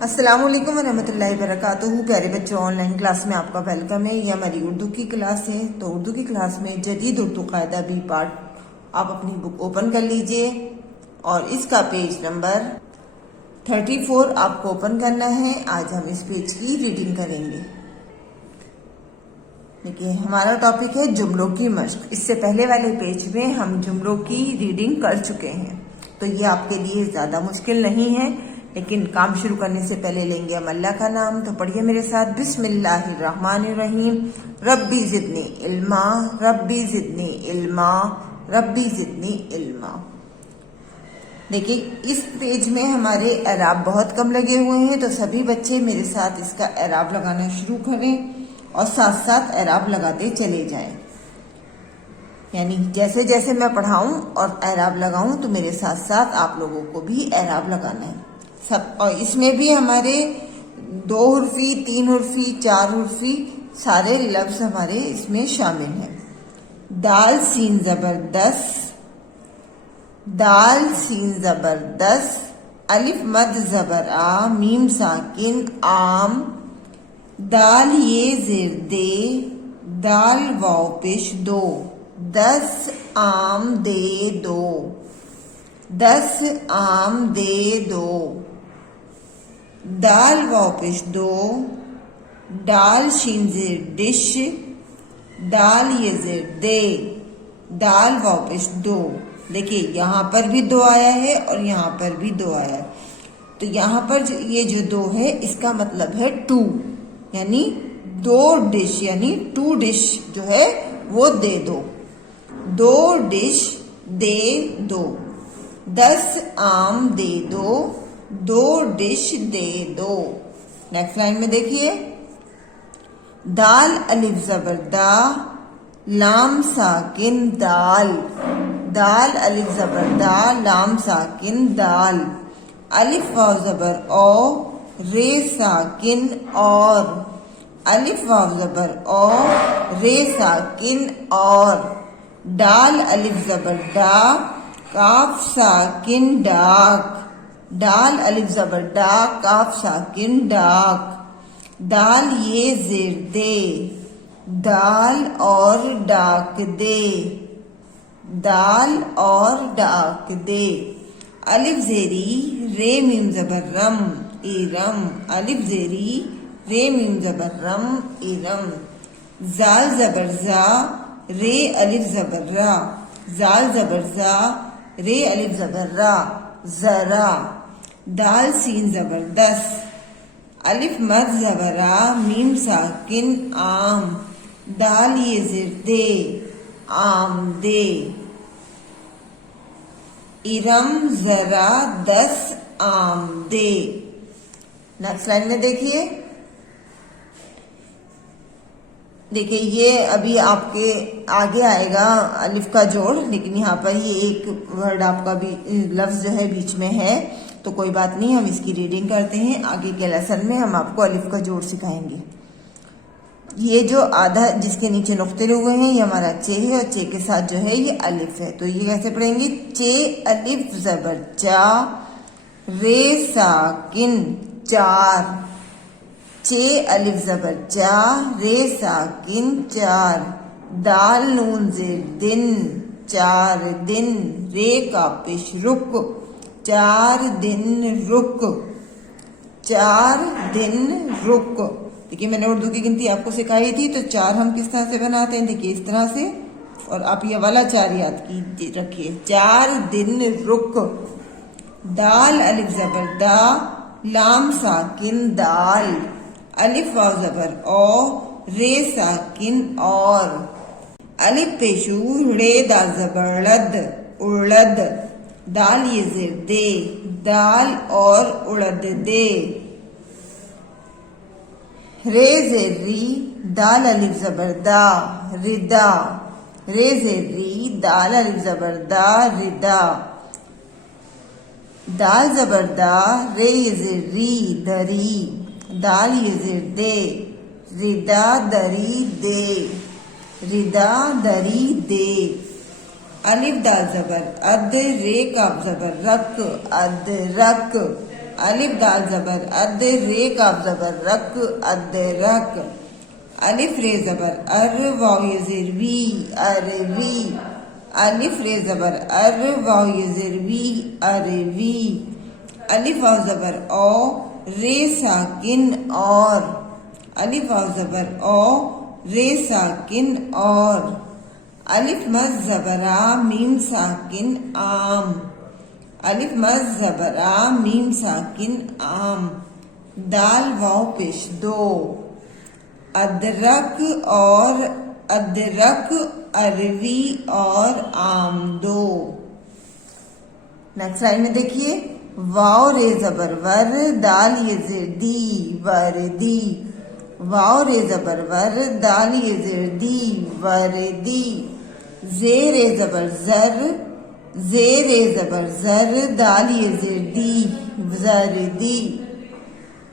अस्सलाम वालेकुम वरहमतुल्लाहि वबरकातुहू। प्यारे बच्चों, ऑनलाइन क्लास में आपका वेलकम है। ये हमारी उर्दू की क्लास है। तो उर्दू की क्लास में जदीद उर्दू कायदा बी पार्ट आप अपनी बुक ओपन कर लीजिए और इसका पेज नंबर 34 आपको ओपन करना है। आज हम इस पेज की रीडिंग करेंगे। देखिए, हमारा टॉपिक है जुमलों की मश्क। इससे पहले वाले पेज में हम जुमलों की रीडिंग कर चुके हैं, तो ये आपके लिए ज्यादा मुश्किल नहीं है। लेकिन काम शुरू करने से पहले लेंगे हम अल्लाह का नाम। तो पढ़िए मेरे साथ, बिस्मिल्लाहिर्रहमानिर्रहीम। रब्बी जिदनी इल्मा, रब्बी जिदनी इल्मा, रब्बी जिदनी इल्मा। देखिए, इस पेज में हमारे एराब बहुत कम लगे हुए हैं, तो सभी बच्चे मेरे साथ इसका एराब लगाना शुरू करें और साथ साथ एराब लगाते चले जाएं। यानी जैसे जैसे मैं पढ़ाऊं और एराब लगाऊं तो मेरे साथ साथ आप लोगों को भी एराब लगाना है सब। और इसमें भी हमारे 2 हुर्फी, 3 हुर्फी, 4 हुर्फी सारे लफ्ज हमारे इसमें शामिल हैं। दाल सीन जबरदस्त, दाल सीन जबरदस्त, अलिफ मद जबर आ, मीम साकिन आम, दाल ये जिर दे, दाल वाव पेश दो, 10 आम दे दो, 10 आम दे दो, दाल वाव पेश दो, दाल शीन जिर डिश, दाल ये जिर दे, दाल वाव पेश दो। देखिए, यहाँ पर भी 2 आया है और यहाँ पर भी 2 आया है। तो यहाँ पर ये जो 2 है इसका मतलब है 2, यानी 2 डिश, यानी 2 डिश जो है वो दे दो, 2 डिश दे दो, 10 आम दे दो, 2 डिश दे दो। नेक्स्ट लाइन में देखिए, दाल अलिफ जबर दा, लाम साकिन दाल, दाल अलिफ जबर दा, लाम साकिन दाल, अलिफ वाव जबर ओ, रे साकिन और, अलिफ वाव जबर ओ, रे साकिन और, डाल अलिफ जबर डा, काफ साकिन डाक, डाल अलिफ जबर डा, काफ साकिन डाक, दाल ये जिर दे, दाल और डाक दे, दाल और डाक दे, अलिफ जेरी रे मीम जबर रम, इरम, अलिफ जेरी रे मीम जबर रम, इरम, जाल जबर जा, रे अलिफ जबर रा, जाल जबर जा, रे अलिफ जबर रा, जरा, दाल सीन जबरदस्त, अलिफ मद जबरा, मीम साकिन आम, दाल ये जिर दे, आम दे, इरम जरा 10 आम दे। नेक्स्ट लाइन में देखिए, ये अभी आपके आगे आएगा अलिफ का जोड़, लेकिन यहाँ पर ये एक वर्ड आपका भी लफ्ज जो है बीच में है, तो कोई बात नहीं, हम इसकी रीडिंग करते हैं। आगे के लेसन में हम आपको अलिफ का जोड़ सिखाएंगे। ये जो आधा जिसके नीचे नुक्ते हुए हैं ये हमारा चे है, और चे के साथ जो है ये अलिफ है। तो ये कैसे पढ़ेंगे, चे अलिफ जबर चा, रे साकिन चार, चे अलिफ जबर चा, रे साकिन चार, दाल नून जिर दिन, 4 दिन, रे का पेश रुक, 4 दिन रुक, 4 दिन रुक। देखिए, मैंने उर्दू की गिनती आपको सिखाई थी, तो 4 हम किस तरह से बनाते हैं, देखिए इस तरह से, और आप ये वाला 4 याद की रखिए, 4 दिन रुक, दाल अलिफ जबर दा, लाम साकिन दाल, अलिफ वाव जबर ओ, रे साकिन और, अलिफ पेशू रे दा जबर लद, उड़द, दाल ये जिर दे, दाल और उड़द दे, रे जेरी दाल अलिफ जबर दा, रिदा, रे जेरी दाल अलिफ जबर दा, रिदा, दाल जबर दा, रे ये जेरी दरी, दाल ये जिर दे, रिदा दरी दे, रिदा दरी दे, अलिफ दाल जबर अद, रे काफ जबर रक, अद रक, अलिफ दाल जबर अद, रे काफ जबर रक, अदरक। अलिफ रे जबर अर, वाव ये ज़ेर वी, अरवी। अलिफ रे जबर अर, वाव ये ज़ेर वी, अरवी। अलिफ वाव जबर ओ, रे साकिन और। अलिफ वाव जबर ओ, रे साकिन और। अलिफ मज जबरा मीम साकिन आम। अलिफ मज जबरा मीम साकिन आम। दाल वाव पेश दो। अदरक और अदरक, अरवी और आम दो। नेक्स्ट लाइन में देखिए, वाव रे जबर वर, दाल ये ज़ेर दी, वर्दी। वाव रे जबर वर, दाल ये ज़ेर दी, वर्दी। जे रे जबर जर, जे रे जबर जर, दाल ये ज़ेर दी, जरदी।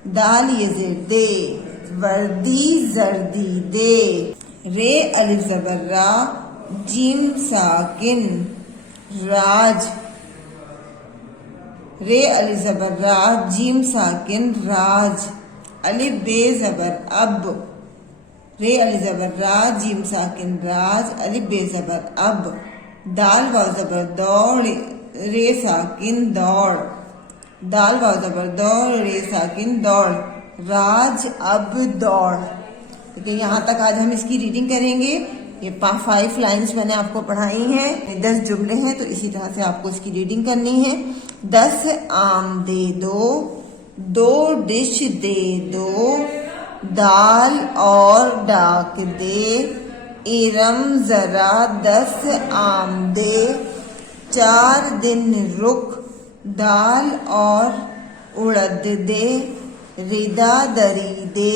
दाल ये ज़ेर दे, वर्दी जर्दी दे। रे अलिफ जबर रा, जीम साकिन, राज। रे अलिफ जबर रा, जीम साकिन, राज। अलिफ बे जबर अब, रे अलिफ जबर रा, जीम साकिन, राज। अलिफ बे जबर अब। दाल वाव जबर दौड़, रे साकिन, दौड़। दाल वाव जबर दौड़, रे साकिन, दौड़। राज अब दौड़। देखिए यहाँ तक आज हम इसकी रीडिंग करेंगे। ये 5 लाइन्स मैंने आपको पढ़ाई हैं, 10 जुमले हैं, तो इसी तरह से आपको इसकी रीडिंग करनी है। 10 आम दे दो, 2 डिश दे दो, दाल और डाक दे, इरम जरा 10 आम दे, 4 दिन रुक, दाल और उड़द दे, रिदा दरी दे,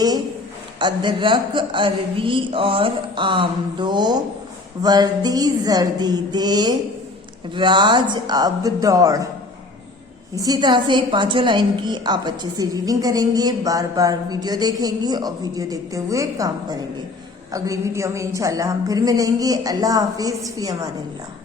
अदरक अरवी और आम दो, वर्दी जर्दी दे, राज अब दौड़। इसी तरह से 5 लाइन की आप अच्छे से रीडिंग करेंगे, बार बार वीडियो देखेंगे और वीडियो देखते हुए काम करेंगे। अगली वीडियो में इंशाल्लाह हम फिर मिलेंगे। अल्लाह हाफिज, फी अमानिल्लाह।